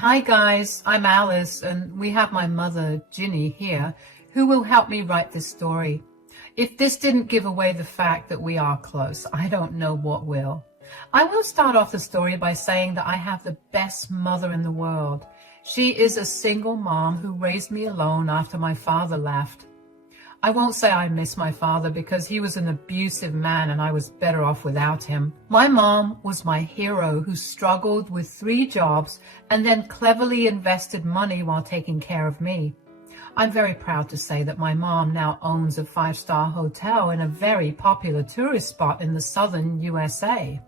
Hi guys, I'm Alice and we have my mother Ginny here who will help me write this story. If this didn't give away the fact that we are close, I don't know what will. I will start off the story by saying that I have the best mother in the world. She is a single mom who raised me alone after my father left. I won't say I miss my father because he was an abusive man and I was better off without him. My mom was my hero who struggled with 3 jobs and then cleverly invested money while taking care of me. I'm very proud to say that my mom now owns a 5-star hotel in a very popular tourist spot in the southern USA.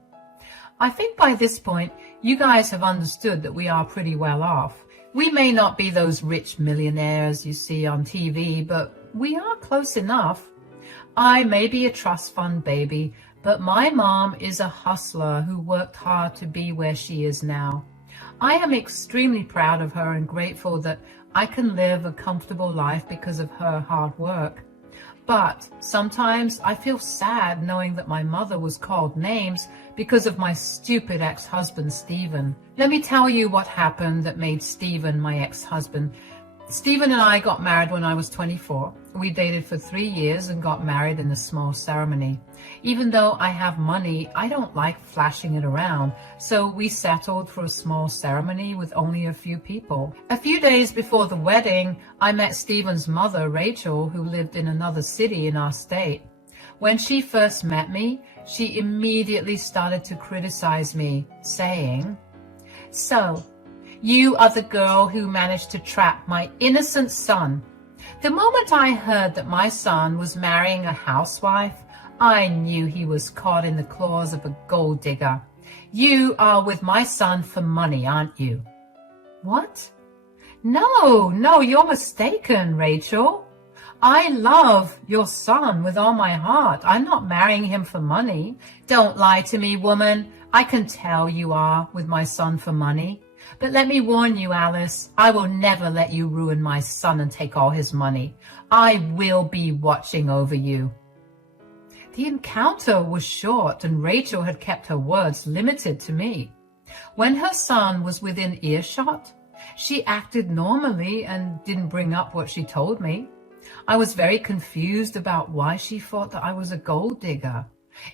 I think by this point, you guys have understood that we are pretty well off. We may not be those rich millionaires you see on TV, but we are close enough. I may be a trust fund baby, but my mom is a hustler who worked hard to be where she is now. I am extremely proud of her and grateful that I can live a comfortable life because of her hard work. But sometimes I feel sad knowing that my mother was called names because of my stupid ex-husband, Stephen. Let me tell you what happened that made Stephen my ex-husband. Stephen and I got married when I was 24. We dated for 3 years and got married in a small ceremony. Even though I have money, I don't like flashing it around, so we settled for a small ceremony with only a few people. A few days before the wedding, I met Stephen's mother, Rachel, who lived in another city in our state. When she first met me, she immediately started to criticize me, saying, "So, you are the girl who managed to trap my innocent son." The moment I heard that my son was marrying a housewife, I knew he was caught in the claws of a gold digger. "You are with my son for money, aren't you?" "What? No, you're mistaken, Rachel. I love your son with all my heart. I'm not marrying him for money." "Don't lie to me, woman. I can tell you are with my son for money. But let me warn you, Alice, I will never let you ruin my son and take all his money. I will be watching over you." The encounter was short, and Rachel had kept her words limited to me. When her son was within earshot, she acted normally and didn't bring up what she told me. I was very confused about why she thought that I was a gold digger.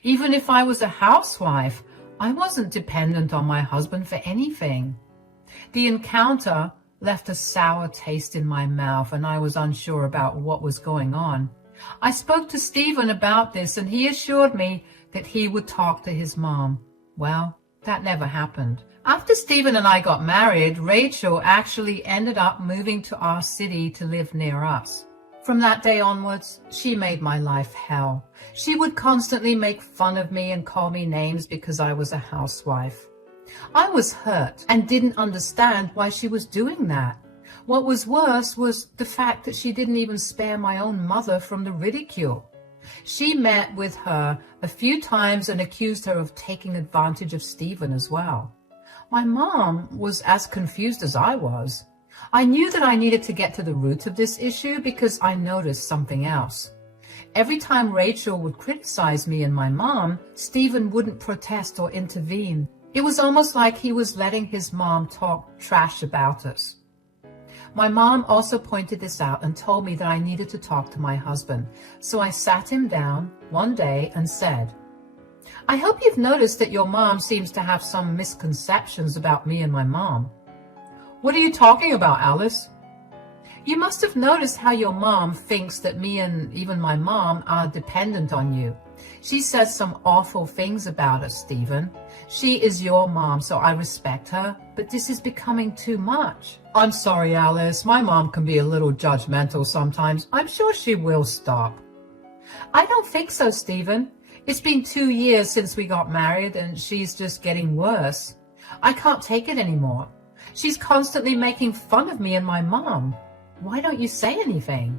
Even if I was a housewife, I wasn't dependent on my husband for anything. The encounter left a sour taste in my mouth, and I was unsure about what was going on. I spoke to Stephen about this, and he assured me that he would talk to his mom. Well, that never happened. After Stephen and I got married, Rachel actually ended up moving to our city to live near us. From that day onwards, she made my life hell. She would constantly make fun of me and call me names because I was a housewife. I was hurt and didn't understand why she was doing that. What was worse was the fact that she didn't even spare my own mother from the ridicule. She met with her a few times and accused her of taking advantage of Stephen as well. My mom was as confused as I was. I knew that I needed to get to the root of this issue because I noticed something else. Every time Rachel would criticize me and my mom, Stephen wouldn't protest or intervene. It was almost like he was letting his mom talk trash about us. My mom also pointed this out and told me that I needed to talk to my husband. So I sat him down one day and said, "I hope you've noticed that your mom seems to have some misconceptions about me and my mom." "What are you talking about, Alice?" "You must have noticed how your mom thinks that me and even my mom are dependent on you. She says some awful things about us, Stephen. She is your mom, so I respect her, but this is becoming too much." "I'm sorry, Alice. My mom can be a little judgmental sometimes. I'm sure she will stop." "I don't think so, Stephen. It's been 2 years since we got married, and she's just getting worse. I can't take it anymore. She's constantly making fun of me and my mom. Why don't you say anything?"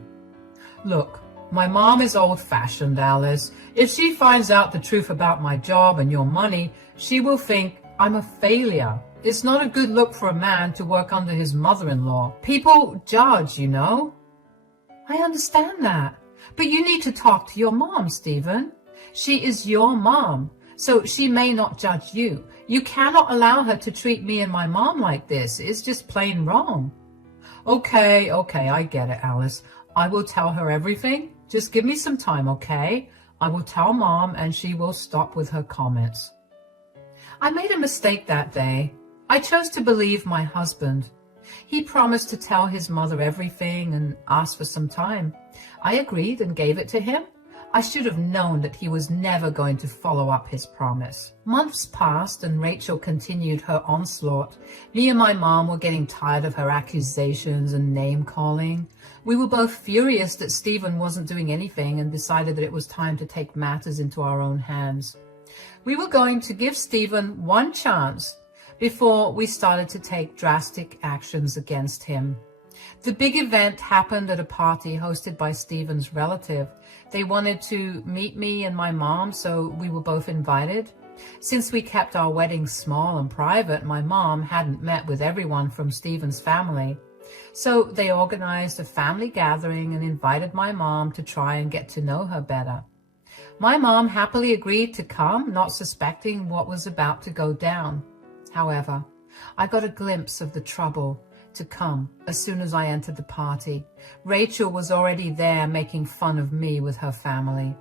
"Look, my mom is old-fashioned, Alice. If she finds out the truth about my job and your money, she will think I'm a failure. It's not a good look for a man to work under his mother-in-law. People judge, you know." "I understand that, but you need to talk to your mom, Stephen. She is your mom, so she may not judge you. You cannot allow her to treat me and my mom like this. It's just plain wrong. Okay, I get it, Alice. I will tell her everything. Just give me some time, okay? I will tell Mom and she will stop with her comments. I made a mistake that day. I chose to believe my husband. He promised to tell his mother everything and asked for some time. I agreed and gave it to him. I should have known that he was never going to follow up his promise. Months passed and Rachel continued her onslaught. Me and my mom were getting tired of her accusations and name-calling. We were both furious that Stephen wasn't doing anything and decided that it was time to take matters into our own hands. We were going to give Stephen one chance before we started to take drastic actions against him. The big event happened at a party hosted by Stephen's relative. They wanted to meet me and my mom, so we were both invited. Since we kept our wedding small and private, my mom hadn't met with everyone from Stephen's family. So they organized a family gathering and invited my mom to try and get to know her better. My mom happily agreed to come, not suspecting what was about to go down. However, I got a glimpse of the trouble to come as soon as I entered the party. Rachel was already there making fun of me with her family.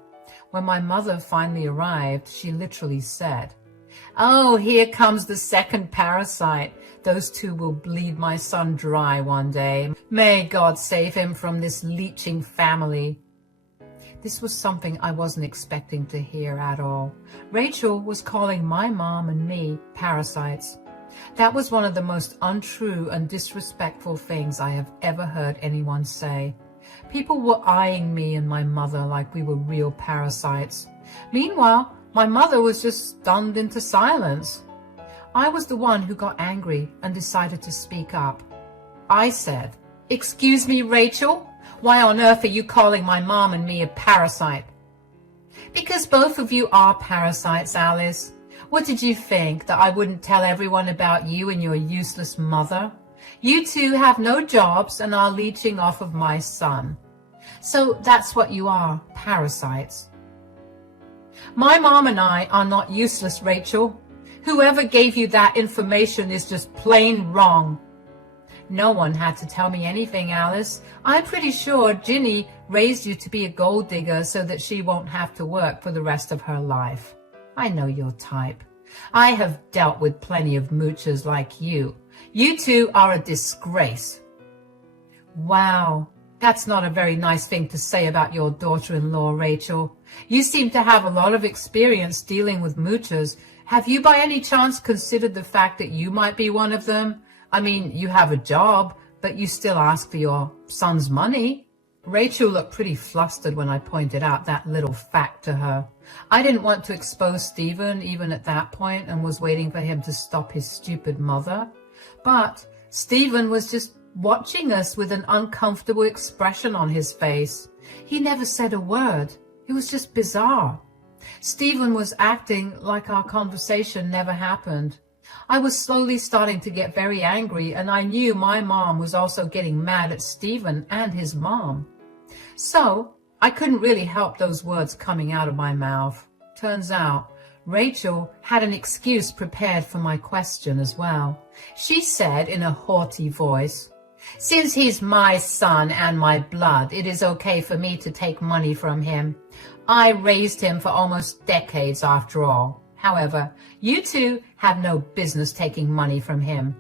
When my mother finally arrived, she literally said, "Oh, here comes the second parasite. Those two will bleed my son dry one day. May God save him from this leeching family." This was something I wasn't expecting to hear at all. Rachel was calling my mom and me parasites. That was one of the most untrue and disrespectful things I have ever heard anyone say. People were eyeing me and my mother like we were real parasites. Meanwhile, my mother was just stunned into silence. I was the one who got angry and decided to speak up. I said, "Excuse me, Rachel? Why on earth are you calling my mom and me a parasite?" "Because both of you are parasites, Alice. What did you think, that I wouldn't tell everyone about you and your useless mother? You two have no jobs and are leeching off of my son. So that's what you are, parasites." "My mom and I are not useless, Rachel. Whoever gave you that information is just plain wrong." "No one had to tell me anything, Alice. I'm pretty sure Ginny raised you to be a gold digger so that she won't have to work for the rest of her life. I know your type. I have dealt with plenty of moochers like you. You two are a disgrace." Wow, that's not a very nice thing to say about your daughter-in-law, Rachel. You seem to have a lot of experience dealing with moochers. Have you by any chance considered the fact that you might be one of them? I mean, you have a job, but you still ask for your son's money. Rachel looked pretty flustered when I pointed out that little fact to her. I didn't want to expose Stephen even at that point and was waiting for him to stop his stupid mother. But Stephen was just watching us with an uncomfortable expression on his face. He never said a word. It was just bizarre. Stephen was acting like our conversation never happened. I was slowly starting to get very angry, and I knew my mom was also getting mad at Stephen and his mom. So I couldn't really help those words coming out of my mouth. Turns out Rachel had an excuse prepared for my question as well. She said in a haughty voice, "Since he's my son and my blood, it is okay for me to take money from him. I raised him for almost decades after all. However, you two have no business taking money from him."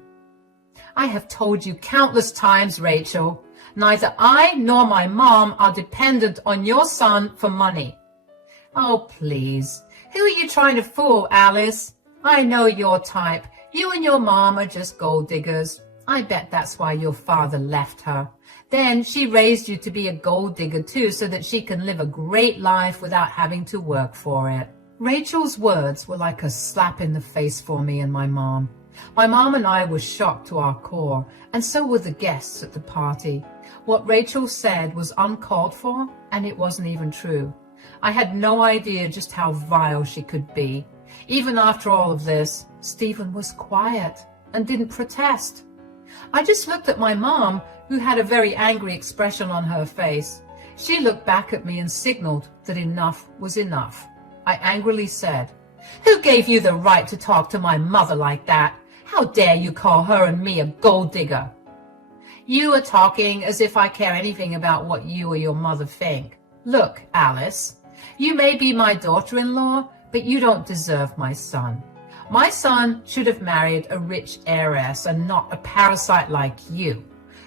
"I have told you countless times, Rachel, neither I nor my mom are dependent on your son for money." "Oh, please. Who are you trying to fool, Alice? I know your type. You and your mom are just gold diggers. I bet that's why your father left her. Then she raised you to be a gold digger too, so that she can live a great life without having to work for it." Rachel's words were like a slap in the face for me and my mom. My mom and I were shocked to our core, and so were the guests at the party. What Rachel said was uncalled for, and it wasn't even true. I had no idea just how vile she could be. Even after all of this, Stephen was quiet and didn't protest. I just looked at my mom, who had a very angry expression on her face. She looked back at me and signaled that enough was enough. I angrily said, Who gave you the right to talk to my mother like that? How dare you call her and me a gold digger? You are talking as if I care anything about what you or your mother think. Look, Alice, you may be my daughter-in-law, but you don't deserve my son. My son should have married a rich heiress and not a parasite like you,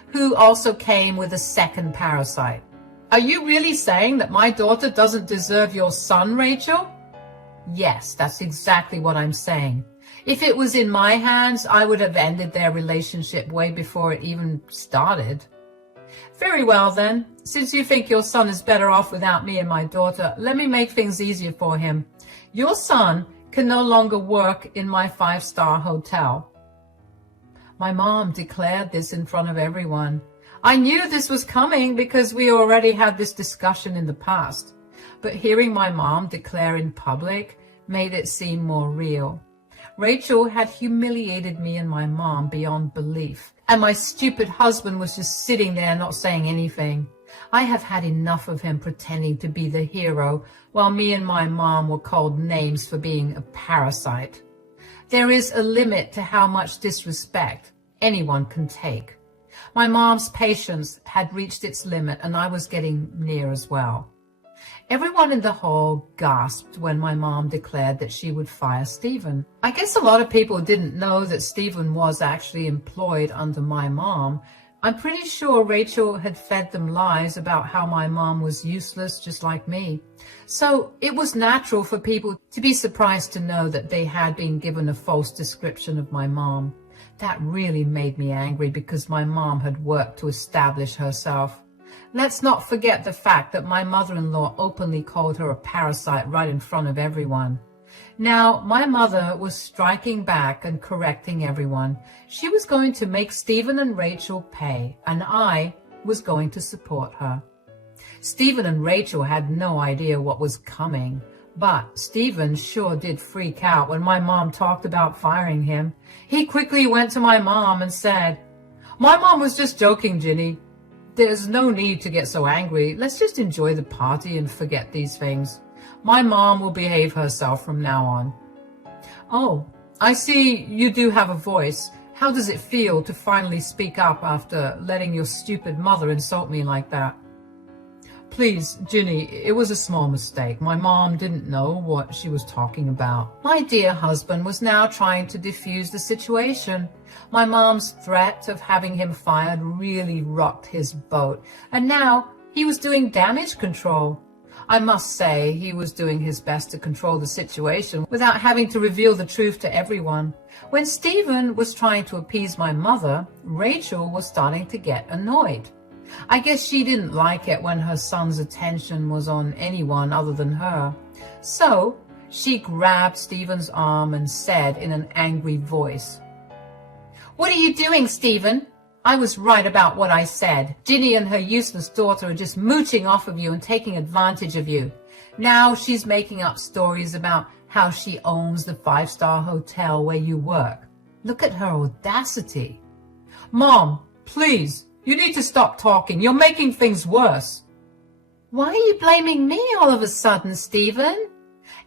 who also came with a second parasite. Are you really saying that my daughter doesn't deserve your son, Rachel? Yes, that's exactly what I'm saying. If it was in my hands, I would have ended their relationship way before it even started. Very well then, since you think your son is better off without me and my daughter, let me make things easier for him. Your son can no longer work in my 5-star hotel. My mom declared this in front of everyone. I knew this was coming because we already had this discussion in the past, but hearing my mom declare in public made it seem more real. Rachel had humiliated me and my mom beyond belief, and my stupid husband was just sitting there not saying anything. I have had enough of him pretending to be the hero while me and my mom were called names for being a parasite. There is a limit to how much disrespect anyone can take. My mom's patience had reached its limit, and I was getting near as well. Everyone in the hall gasped when my mom declared that she would fire Stephen. I guess a lot of people didn't know that Stephen was actually employed under my mom. I'm pretty sure Rachel had fed them lies about how my mom was useless just like me. So it was natural for people to be surprised to know that they had been given a false description of my mom. That really made me angry because my mom had worked to establish herself. Let's not forget the fact that my mother-in-law openly called her a parasite right in front of everyone. Now, my mother was striking back and correcting everyone. She was going to make Stephen and Rachel pay, and I was going to support her. Stephen and Rachel had no idea what was coming, but Stephen sure did freak out when my mom talked about firing him. He quickly went to my mom and said, "My mom was just joking, Ginny. There's no need to get so angry. Let's just enjoy the party and forget these things. My mom will behave herself from now on." "Oh, I see you do have a voice. How does it feel to finally speak up after letting your stupid mother insult me like that?" "Please, Ginny, it was a small mistake. My mom didn't know what she was talking about." My dear husband was now trying to defuse the situation. My mom's threat of having him fired really rocked his boat, and now he was doing damage control. I must say he was doing his best to control the situation without having to reveal the truth to everyone. When Stephen was trying to appease my mother, Rachel was starting to get annoyed. I guess she didn't like it when her son's attention was on anyone other than her. So she grabbed Stephen's arm and said in an angry voice, "What are you doing, Stephen? I was right about what I said. Ginny and her useless daughter are just mooching off of you and taking advantage of you. Now she's making up stories about how she owns the 5-star hotel where you work. Look at her audacity." "Mom, please. You need to stop talking. You're making things worse." "Why are you blaming me all of a sudden, Stephen?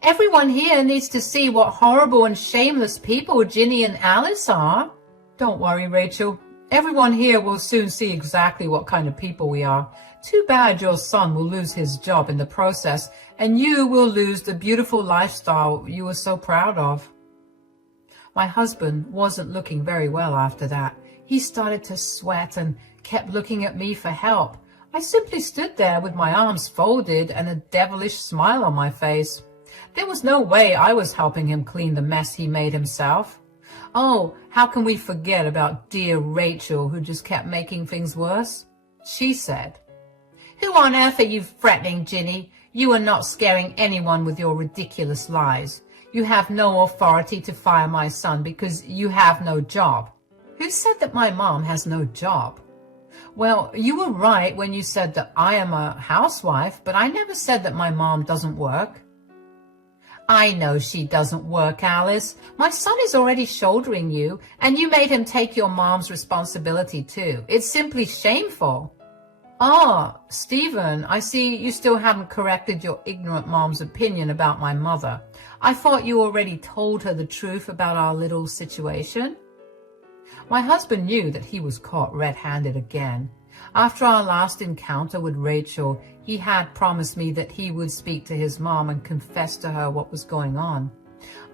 Everyone here needs to see what horrible and shameless people Ginny and Alice are." "Don't worry, Rachel. Everyone here will soon see exactly what kind of people we are. Too bad your son will lose his job in the process, and you will lose the beautiful lifestyle you were so proud of." My husband wasn't looking very well after that. He started to sweat and kept looking at me for help. I simply stood there with my arms folded and a devilish smile on my face. There was no way I was helping him clean the mess he made himself. Oh, how can we forget about dear Rachel, who just kept making things worse? She said, "Who on earth are you threatening, Ginny? You are not scaring anyone with your ridiculous lies. You have no authority to fire my son because you have no job." "Who said that my mom has no job?" "Well, you were right when you said that I am a housewife, but I never said that my mom doesn't work." "I know she doesn't work, Alice. My son is already shouldering you, and you made him take your mom's responsibility too. It's simply shameful." Ah, Stephen, I see you still haven't corrected your ignorant mom's opinion about my mother. I thought you already told her the truth about our little situation. My husband knew that he was caught red-handed again. After our last encounter with Rachel, he had promised me that he would speak to his mom and confess to her what was going on.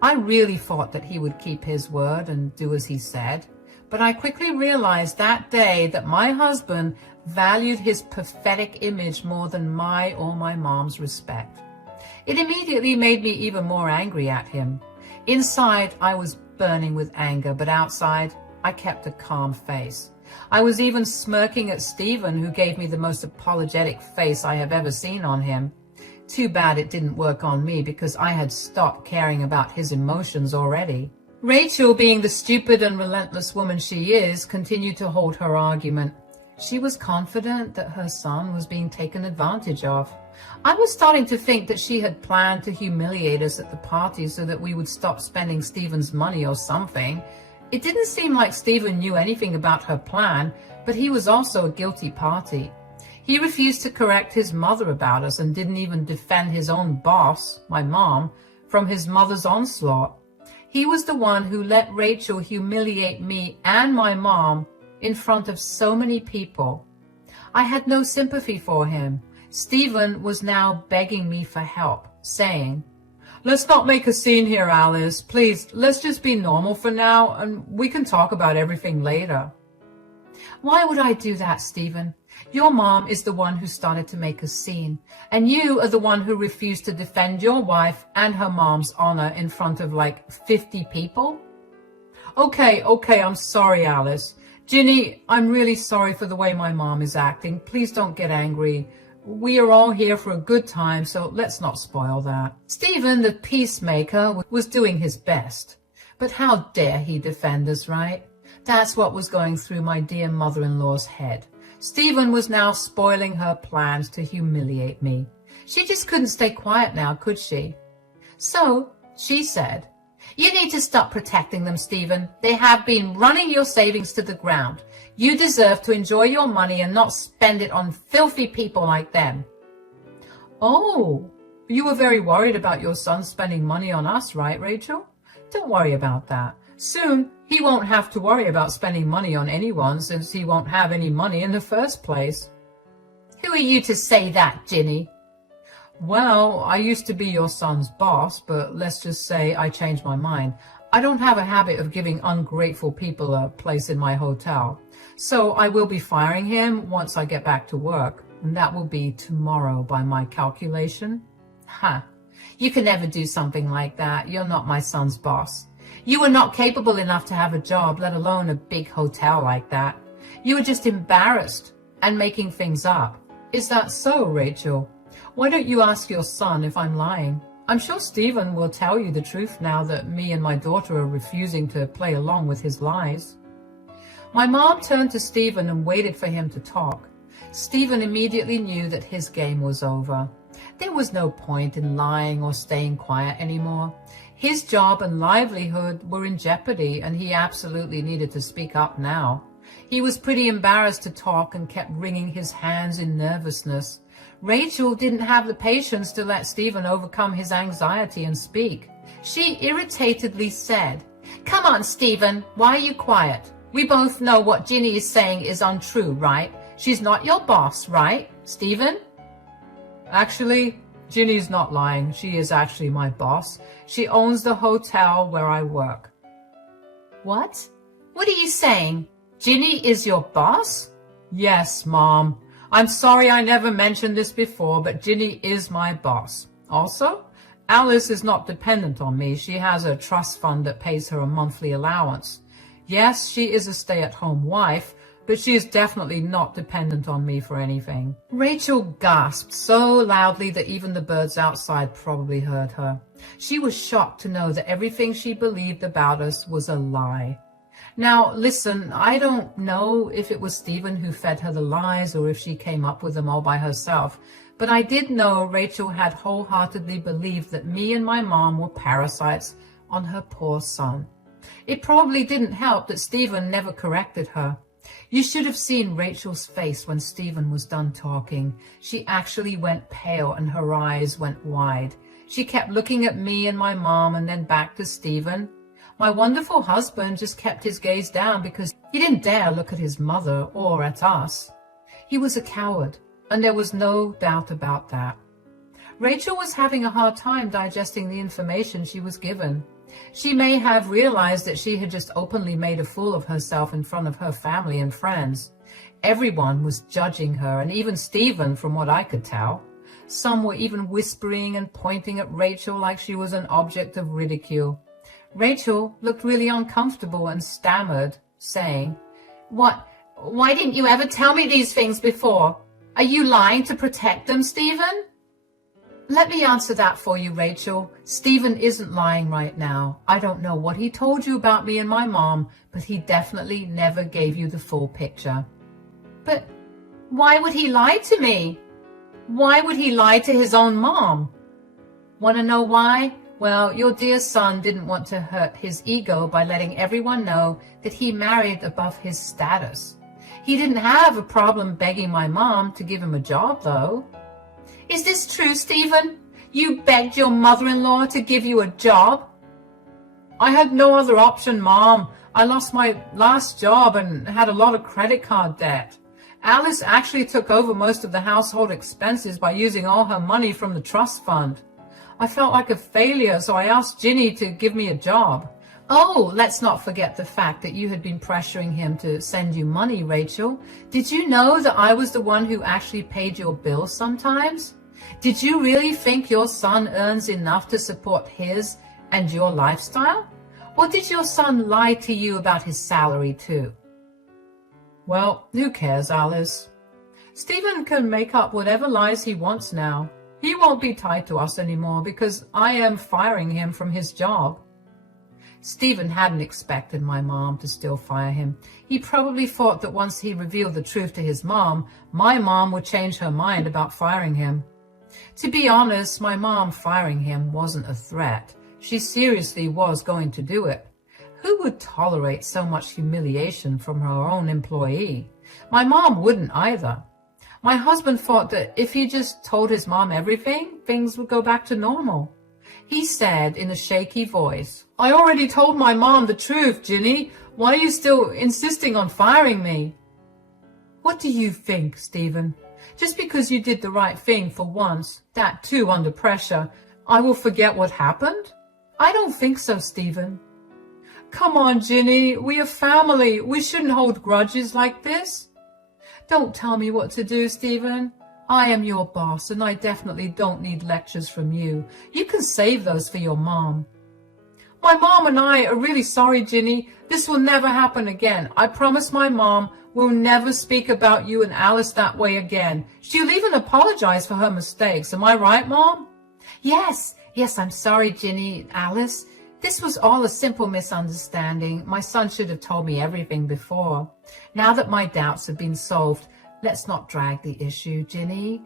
I really thought that he would keep his word and do as he said, but I quickly realized that day that my husband valued his pathetic image more than my or my mom's respect. It immediately made me even more angry at him. Inside, I was burning with anger, but outside, I kept a calm face. I was even smirking at Stephen, who gave me the most apologetic face I have ever seen on him. Too bad it didn't work on me, because I had stopped caring about his emotions already. Rachel, being the stupid and relentless woman she is, continued to hold her argument. She was confident that her son was being taken advantage of. I was starting to think that she had planned to humiliate us at the party so that we would stop spending Stephen's money or something. It didn't seem like Stephen knew anything about her plan, but he was also a guilty party. He refused to correct his mother about us and didn't even defend his own boss, my mom, from his mother's onslaught. He was the one who let Rachel humiliate me and my mom in front of so many people. I had no sympathy for him. Stephen was now begging me for help, saying, "Let's not make a scene here, Alice. Please, let's just be normal for now, and we can talk about everything later." Why would I do that, Stephen? Your mom is the one who started to make a scene, and you are the one who refused to defend your wife and her mom's honor in front of like 50 people. Okay, I'm sorry, Alice. Ginny, I'm really sorry for the way my mom is acting. Please don't get angry. We are all here for a good time, so let's not spoil that. Stephen, the peacemaker, was doing his best. But how dare he defend us, right? That's what was going through my dear mother-in-law's head. Stephen was now spoiling her plans to humiliate me. She just couldn't stay quiet now, could she? So she said, "You need to stop protecting them, Stephen. They have been running your savings to the ground. You deserve to enjoy your money and not spend it on filthy people like them." Oh, you were very worried about your son spending money on us, right, Rachel? Don't worry about that. Soon, he won't have to worry about spending money on anyone, since he won't have any money in the first place. Who are you to say that, Ginny? Well, I used to be your son's boss, but let's just say I changed my mind. I don't have a habit of giving ungrateful people a place in my hotel. So I will be firing him once I get back to work, and that will be tomorrow by my calculation. Ha! You can never do something like that. You're not my son's boss. You were not capable enough to have a job, let alone a big hotel like that. You were just embarrassed and making things up. Is that so, Rachel? Why don't you ask your son if I'm lying? I'm sure Stephen will tell you the truth now that me and my daughter are refusing to play along with his lies. My mom turned to Stephen and waited for him to talk. Stephen immediately knew that his game was over. There was no point in lying or staying quiet anymore. His job and livelihood were in jeopardy, and he absolutely needed to speak up now. He was pretty embarrassed to talk and kept wringing his hands in nervousness. Rachel didn't have the patience to let Stephen overcome his anxiety and speak. She irritatedly said, "Come on, Stephen, why are you quiet? We both know what Ginny is saying is untrue, right? She's not your boss, right, Stephen?" Actually, Ginny's not lying. She is actually my boss. She owns the hotel where I work. What? What are you saying? Ginny is your boss? Yes, Mom. I'm sorry I never mentioned this before, but Ginny is my boss. Also, Alice is not dependent on me. She has a trust fund that pays her a monthly allowance. Yes, she is a stay-at-home wife, but she is definitely not dependent on me for anything. Rachel gasped so loudly that even the birds outside probably heard her. She was shocked to know that everything she believed about us was a lie. Now, listen, I don't know if it was Stephen who fed her the lies or if she came up with them all by herself, but I did know Rachel had wholeheartedly believed that me and my mom were parasites on her poor son. It probably didn't help that Stephen never corrected her. You should have seen Rachel's face when Stephen was done talking. She actually went pale and her eyes went wide. She kept looking at me and my mom and then back to Stephen. My wonderful husband just kept his gaze down because he didn't dare look at his mother or at us. He was a coward, and there was no doubt about that. Rachel was having a hard time digesting the information she was given. She may have realized that she had just openly made a fool of herself in front of her family and friends. Everyone was judging her, and even Stephen, from what I could tell. Some were even whispering and pointing at Rachel like she was an object of ridicule. Rachel looked really uncomfortable and stammered, saying, Why didn't you ever tell me these things before? Are you lying to protect them, Stephen? Let me answer that for you, Rachel. Stephen isn't lying right now. I don't know what he told you about me and my mom, but he definitely never gave you the full picture. But why would he lie to me? Why would he lie to his own mom? Want to know why? Well, your dear son didn't want to hurt his ego by letting everyone know that he married above his status. He didn't have a problem begging my mom to give him a job, though. Is this true, Stephen? You begged your mother-in-law to give you a job? I had no other option, Mom. I lost my last job and had a lot of credit card debt. Alice actually took over most of the household expenses by using all her money from the trust fund. I felt like a failure, so I asked Ginny to give me a job. Oh, let's not forget the fact that you had been pressuring him to send you money, Rachel. Did you know that I was the one who actually paid your bills sometimes? Did you really think your son earns enough to support his and your lifestyle? Or did your son lie to you about his salary too? Well, who cares, Alice? Stephen can make up whatever lies he wants now. He won't be tied to us anymore because I am firing him from his job. Stephen hadn't expected my mom to still fire him. He probably thought that once he revealed the truth to his mom, my mom would change her mind about firing him. To be honest, my mom firing him wasn't a threat. She seriously was going to do it. Who would tolerate so much humiliation from her own employee? My mom wouldn't either. My husband thought that if he just told his mom everything, things would go back to normal. He said in a shaky voice, I already told my mom the truth, Ginny. Why are you still insisting on firing me? What do you think, Stephen? Just because you did the right thing for once, that too under pressure, I will forget what happened? I don't think so, Stephen. Come on, Ginny, we are family. We shouldn't hold grudges like this. Don't tell me what to do, Stephen. I am your boss, and I definitely don't need lectures from you. You can save those for your mom. My mom and I are really sorry, Ginny. This will never happen again. I promise my mom will never speak about you and Alice that way again. She'll even apologize for her mistakes. Am I right, Mom? Yes, I'm sorry, Ginny, Alice. This was all a simple misunderstanding. My son should have told me everything before. Now that my doubts have been solved, let's not drag the issue, Ginny.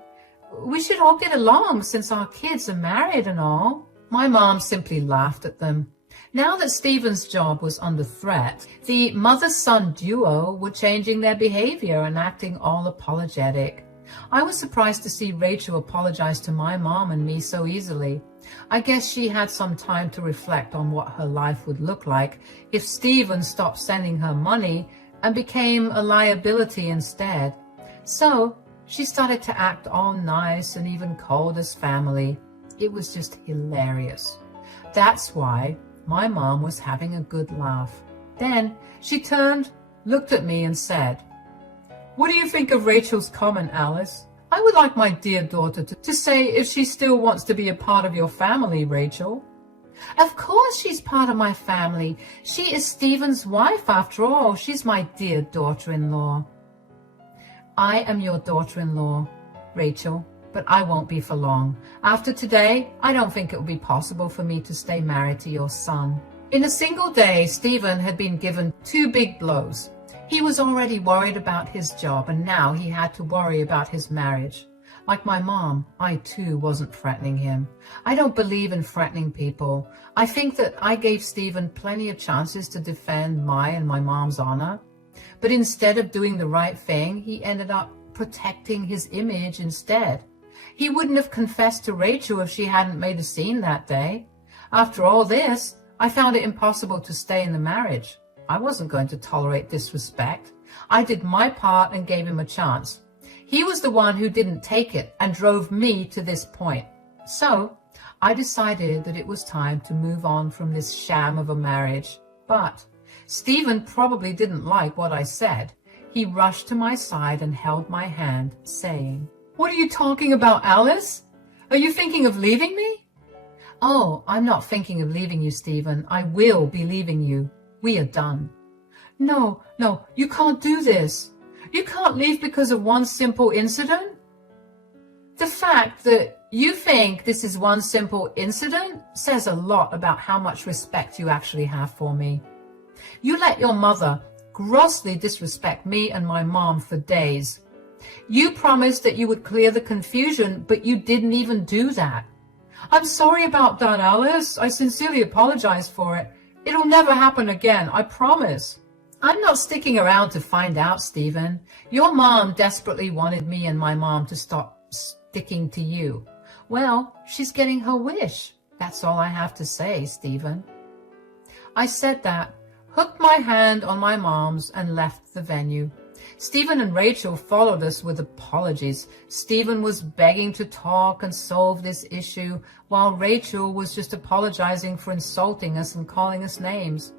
We should all get along since our kids are married and all. My mom simply laughed at them. Now that Stephen's job was under threat, the mother-son duo were changing their behavior and acting all apologetic. I was surprised to see Rachel apologize to my mom and me so easily. I guess she had some time to reflect on what her life would look like if Stephen stopped sending her money and became a liability instead. So she started to act all nice and even cold as family. It was just hilarious. That's why my mom was having a good laugh. Then she turned, looked at me and said, What do you think of Rachel's comment, Alice? I would like my dear daughter to say if she still wants to be a part of your family, Rachel. Of course she's part of my family. She is Stephen's wife after all. She's my dear daughter-in-law. I am your daughter-in-law, Rachel, but I won't be for long. After today, I don't think it will be possible for me to stay married to your son. In a single day, Stephen had been given 2 big blows. He was already worried about his job, and now he had to worry about his marriage. Like my mom, I too wasn't threatening him. I don't believe in threatening people. I think that I gave Stephen plenty of chances to defend my and my mom's honor. But instead of doing the right thing, he ended up protecting his image instead. He wouldn't have confessed to Rachel if she hadn't made a scene that day. After all this, I found it impossible to stay in the marriage. I wasn't going to tolerate disrespect. I did my part and gave him a chance. He was the one who didn't take it and drove me to this point. So I decided that it was time to move on from this sham of a marriage. But Stephen probably didn't like what I said. He rushed to my side and held my hand, saying, "What are you talking about, Alice? Are you thinking of leaving me?" "Oh, I'm not thinking of leaving you, Stephen. I will be leaving you. We are done." No, you can't do this. You can't leave because of one simple incident." The fact that you think this is one simple incident says a lot about how much respect you actually have for me. You let your mother grossly disrespect me and my mom for days. You promised that you would clear the confusion, but you didn't even do that. "I'm sorry about that, Alice. I sincerely apologize for it. It'll never happen again, I promise." "I'm not sticking around to find out, Stephen. Your mom desperately wanted me and my mom to stop sticking to you. Well, she's getting her wish. That's all I have to say, Stephen." I said that, hooked my hand on my mom's, and left the venue. Stephen and Rachel followed us with apologies. Stephen was begging to talk and solve this issue, while Rachel was just apologizing for insulting us and calling us names.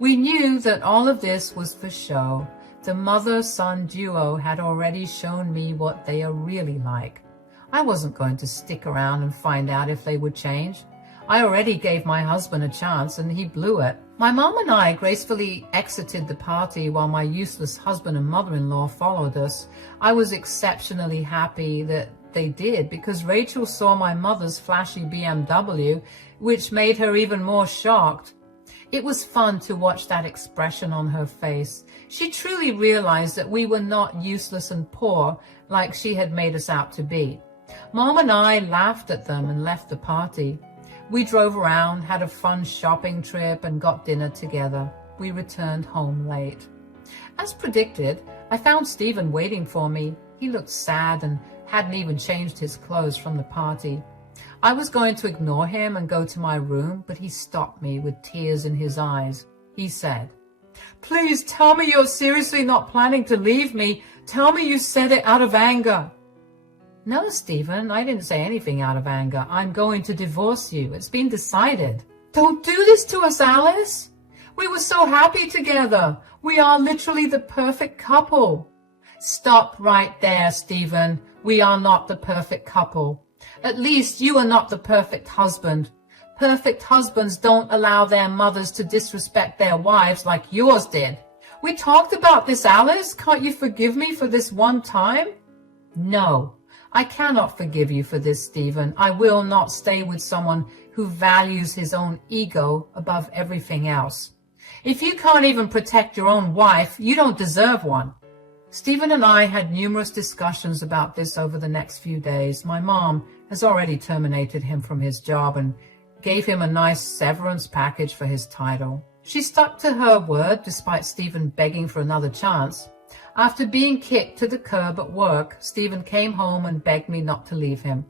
We knew that all of this was for show. The mother-son duo had already shown me what they are really like. I wasn't going to stick around and find out if they would change. I already gave my husband a chance and he blew it. My mom and I gracefully exited the party while my useless husband and mother-in-law followed us. I was exceptionally happy that they did because Rachel saw my mother's flashy BMW, which made her even more shocked. It was fun to watch that expression on her face. She truly realized that we were not useless and poor like she had made us out to be. Mom and I laughed at them and left the party. We drove around, had a fun shopping trip, and got dinner together. We returned home late. As predicted, I found Stephen waiting for me. He looked sad and hadn't even changed his clothes from the party. I was going to ignore him and go to my room, but he stopped me with tears in his eyes. He said, "Please tell me you're seriously not planning to leave me. Tell me you said it out of anger." "No, Stephen, I didn't say anything out of anger. I'm going to divorce you. It's been decided." "Don't do this to us, Alice. We were so happy together. We are literally the perfect couple." "Stop right there, Stephen. We are not the perfect couple. At least you are not the perfect husband. Perfect husbands don't allow their mothers to disrespect their wives like yours did. We talked about this, Alice. Can't you forgive me for this one time?" "No. I cannot forgive you for this, Stephen. I will not stay with someone who values his own ego above everything else. If you can't even protect your own wife, you don't deserve one." Stephen and I had numerous discussions about this over the next few days. My mom has already terminated him from his job and gave him a nice severance package for his title. She stuck to her word despite Stephen begging for another chance. After being kicked to the curb at work, Stephen came home and begged me not to leave him.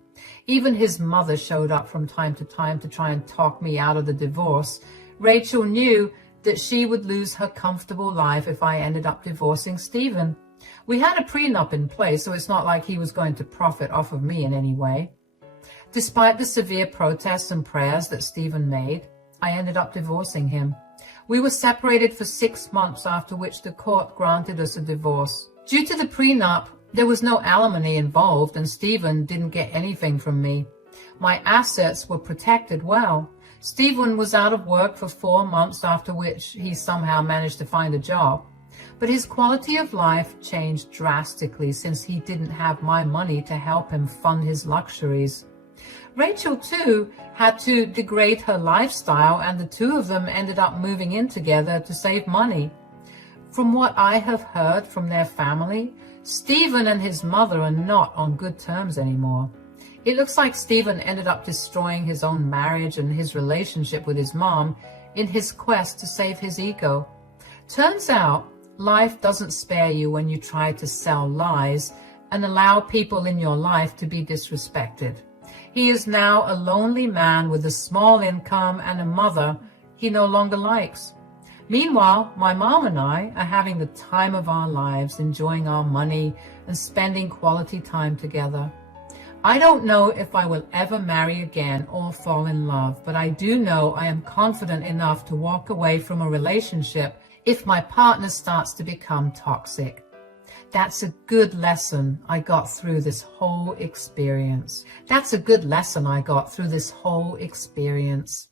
Even his mother showed up from time to try and talk me out of the divorce. Rachel knew that she would lose her comfortable life if I ended up divorcing Stephen. We had a prenup in place, so it's not like he was going to profit off of me in any way. Despite the severe protests and prayers that Stephen made, I ended up divorcing him. We were separated for 6 months, after which the court granted us a divorce. Due to the prenup, there was no alimony involved and Stephen didn't get anything from me. My assets were protected well. Stephen was out of work for 4 months, after which he somehow managed to find a job. But his quality of life changed drastically since he didn't have my money to help him fund his luxuries. Rachel, too, had to degrade her lifestyle, and the two of them ended up moving in together to save money. From what I have heard from their family, Stephen and his mother are not on good terms anymore. It looks like Stephen ended up destroying his own marriage and his relationship with his mom in his quest to save his ego. Turns out, Life doesn't spare you when you try to sell lies and allow people in your life to be disrespected. He is now a lonely man with a small income and a mother he no longer likes. Meanwhile, my mom and I are having the time of our lives, enjoying our money and spending quality time together. I don't know if I will ever marry again or fall in love, but I do know I am confident enough to walk away from a relationship if my partner starts to become toxic. That's a good lesson I got through this whole experience.